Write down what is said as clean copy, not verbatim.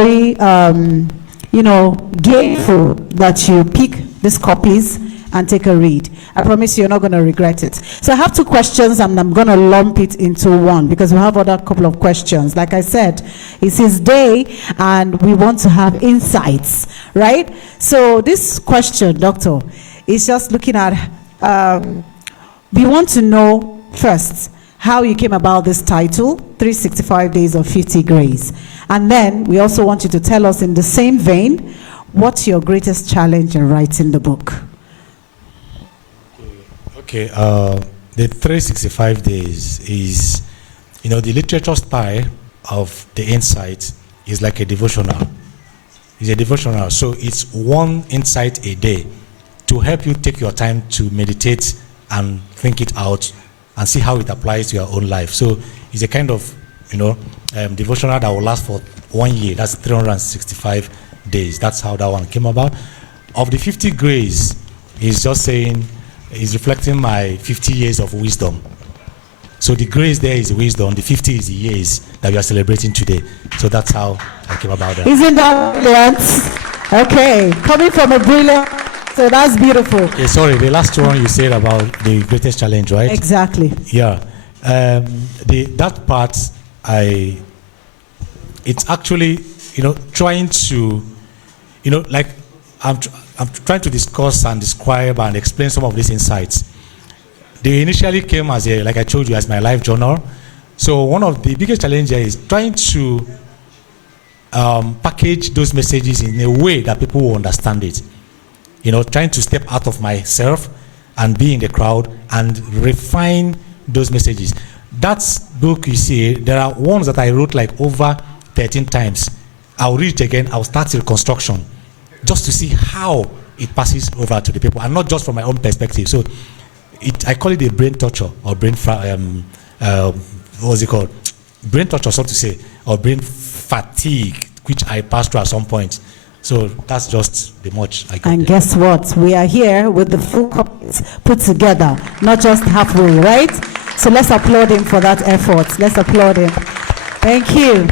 very, grateful that you pick these copies and take a read. I promise you're not going to regret it. So I have two questions, and I'm going to lump it into one because we have other couple of questions. Like I said, it's his day, and we want to have insights, right? So this question, Doctor, is just looking at, we want to know first how you came about this title, 365 Days of 50 Grace. And then we also want you to tell us in the same vein, what's your greatest challenge in writing the book? Okay, the 365 days is, the literature style of the insight is like a devotional. It's a devotional, so it's one insight a day to help you take your time to meditate and think it out and see how it applies to your own life. So it's a kind of, devotional that will last for 1 year. That's 365 days. That's how that one came about. Of the 50 grace, is just saying, is reflecting my 50 years of wisdom. So the grace there is wisdom, the 50 is the years that we are celebrating today. So that's how I came about that. Isn't that brilliant? Okay, coming from a brilliant, so that's beautiful. Okay, sorry, the last one you said about the greatest challenge, right? Exactly. Yeah. That part, it's actually, trying to, I'm trying to discuss and describe and explain some of these insights. They initially came as like I told you, as my life journal. So one of the biggest challenges is trying to package those messages in a way that people will understand it. Trying to step out of myself and be in the crowd and refine those messages. That book, you see, there are ones that I wrote like over 13 times. I'll read it again, I'll start reconstruction, just to see how it passes over to the people, and not just from my own perspective. So I call it a brain torture, or brain what's it called? Brain torture, so to say, or brain fatigue, which I passed through at some point. So that's just the much I got. And guess what? We are here with the full copies put together, not just halfway, right? So let's applaud him for that effort. Let's applaud him. Thank you.